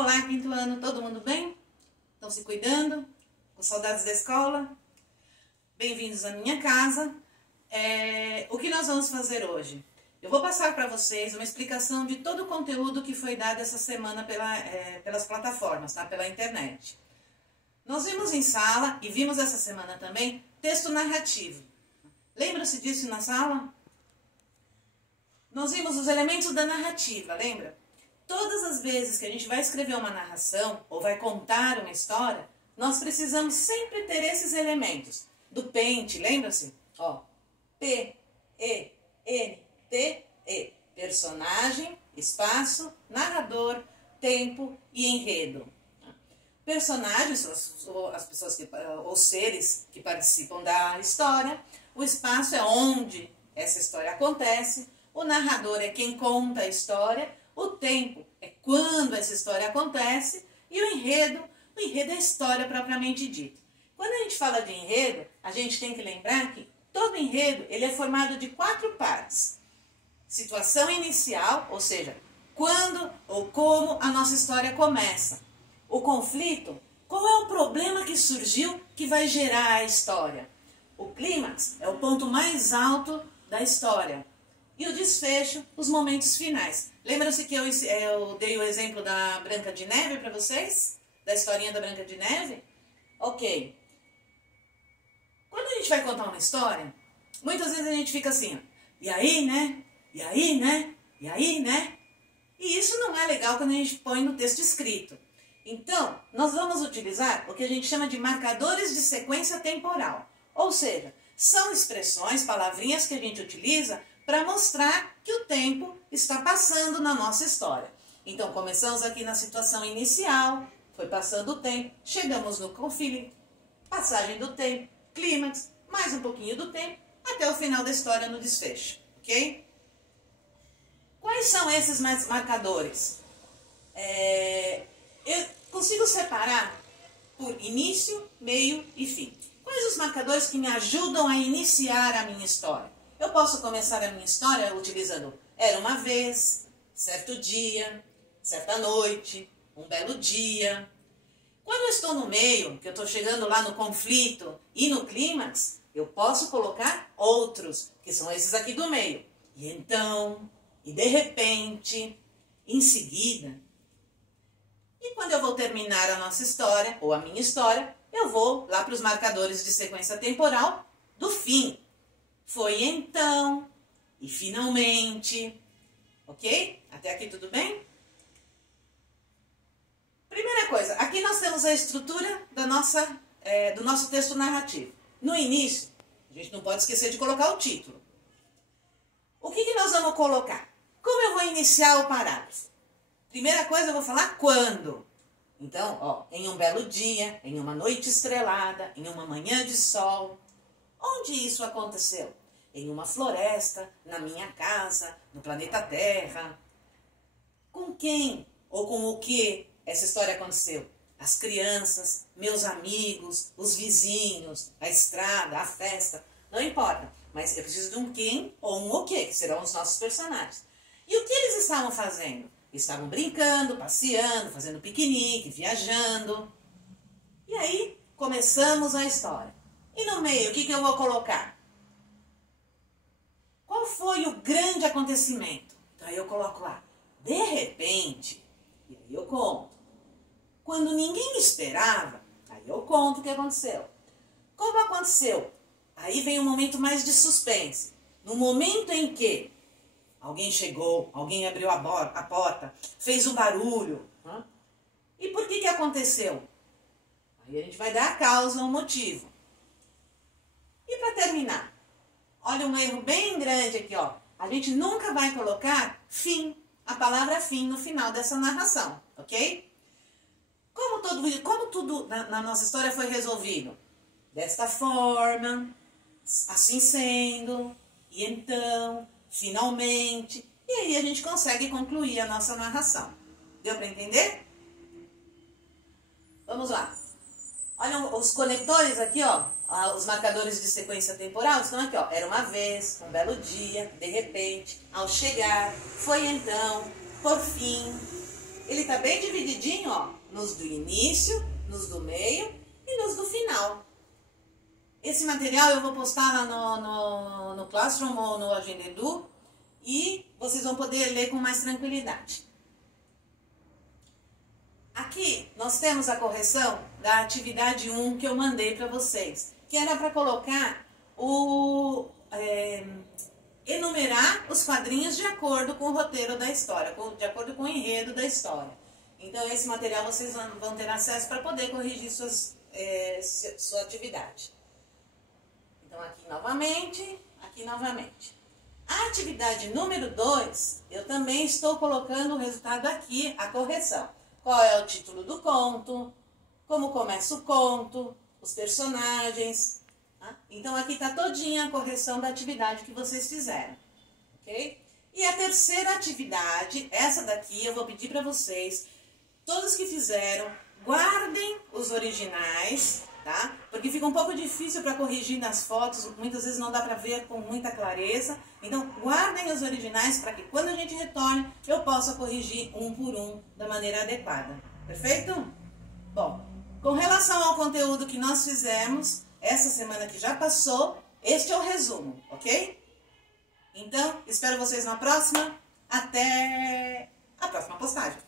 Olá, quinto ano, todo mundo bem? Estão se cuidando? Com saudades da escola? Bem-vindos à minha casa. O que nós vamos fazer hoje? Eu vou passar para vocês uma explicação de todo o conteúdo que foi dado essa semana pelas plataformas, tá? Pela internet. Nós vimos em sala e vimos essa semana também texto narrativo. Lembra-se disso na sala? Nós vimos os elementos da narrativa, lembra? Todas as vezes que a gente vai escrever uma narração ou vai contar uma história, nós precisamos sempre ter esses elementos. Do pente, lembra-se? Ó, P-E-N-T-E. Personagem, espaço, narrador, tempo e enredo. Personagens são as pessoas ou seres que participam da história. O espaço é onde essa história acontece. O narrador é quem conta a história. O tempo é quando essa história acontece. E o enredo é a história propriamente dita. Quando a gente fala de enredo, a gente tem que lembrar que todo enredo ele é formado de 4 partes. Situação inicial, ou seja, quando ou como a nossa história começa. O conflito, qual é o problema que surgiu que vai gerar a história? O clímax é o ponto mais alto da história. E o desfecho, os momentos finais. Lembram-se que eu dei o exemplo da Branca de Neve para vocês? Da historinha da Branca de Neve? Ok. Quando a gente vai contar uma história, muitas vezes a gente fica assim, ó, e aí, né? E aí, né? E aí, né? E isso não é legal quando a gente põe no texto escrito. Então, nós vamos utilizar o que a gente chama de marcadores de sequência temporal. Ou seja, são expressões, palavrinhas que a gente utiliza para mostrar que o tempo está passando na nossa história. Então, começamos aqui na situação inicial, foi passando o tempo, chegamos no conflito, passagem do tempo, clímax, mais um pouquinho do tempo, até o final da história no desfecho, ok? Quais são esses marcadores? Eu consigo separar por início, meio e fim. Quais os marcadores que me ajudam a iniciar a minha história? Eu posso começar a minha história utilizando era uma vez, certo dia, certa noite, um belo dia. Quando eu estou no meio, que eu estou chegando lá no conflito e no clímax, eu posso colocar outros, que são esses aqui do meio. E então, e de repente, em seguida. E quando eu vou terminar a nossa história, ou a minha história, eu vou lá para os marcadores de sequência temporal do fim. Foi então, e finalmente, ok? Até aqui tudo bem? Primeira coisa, aqui nós temos a estrutura do nosso texto narrativo. No início, a gente não pode esquecer de colocar o título. O que nós vamos colocar? Como eu vou iniciar o parágrafo? Primeira coisa, eu vou falar quando. Então, ó, em um belo dia, em uma noite estrelada, em uma manhã de sol. Onde isso aconteceu? Em uma floresta, na minha casa, no planeta Terra. Com quem ou com o que essa história aconteceu? As crianças, meus amigos, os vizinhos, a estrada, a festa. Não importa, mas eu preciso de um quem ou um o que serão os nossos personagens. E o que eles estavam fazendo? Estavam brincando, passeando, fazendo piquenique, viajando. E aí, começamos a história. E no meio, o que eu vou colocar? Qual foi o grande acontecimento? Então aí eu coloco lá, de repente, e aí eu conto. Quando ninguém esperava, aí eu conto o que aconteceu. Como aconteceu? Aí vem um momento mais de suspense. No momento em que alguém chegou, alguém abriu a porta, fez um barulho. E por que aconteceu? Aí a gente vai dar a causa, o motivo. E para terminar, olha um erro bem grande aqui, ó. A gente nunca vai colocar fim, a palavra fim no final dessa narração, ok? Como tudo na nossa história foi resolvido? Desta forma, assim sendo, e então, finalmente. E aí a gente consegue concluir a nossa narração. Deu para entender? Vamos lá. Olha os conectores aqui, ó. Os marcadores de sequência temporal estão aqui, ó. Era uma vez, um belo dia, de repente, ao chegar, foi então, por fim. ele tá bem divididinho, ó, nos do início, nos do meio e nos do final. Esse material eu vou postar lá no Classroom ou no Agenda Edu e vocês vão poder ler com mais tranquilidade. Aqui nós temos a correção da atividade 1 que eu mandei para vocês, que era para colocar enumerar os quadrinhos de acordo com o roteiro da história, de acordo com o enredo da história. Então esse material vocês vão ter acesso para poder corrigir sua atividade. Então aqui novamente. A atividade número 2, eu também estou colocando o resultado aqui, a correção. Qual é o título do conto, como começa o conto, os personagens. Tá? Então aqui está todinha a correção da atividade que vocês fizeram. Ok? E a terceira atividade, essa daqui eu vou pedir para vocês, todos que fizeram, guardem os originais, tá? Porque fica um pouco difícil para corrigir nas fotos, muitas vezes não dá para ver com muita clareza. Então, guardem os originais para que quando a gente retorne, eu possa corrigir um por um da maneira adequada. Perfeito? Bom, com relação ao conteúdo que nós fizemos, essa semana que já passou, este é o resumo, ok? Então, espero vocês na próxima. Até a próxima postagem.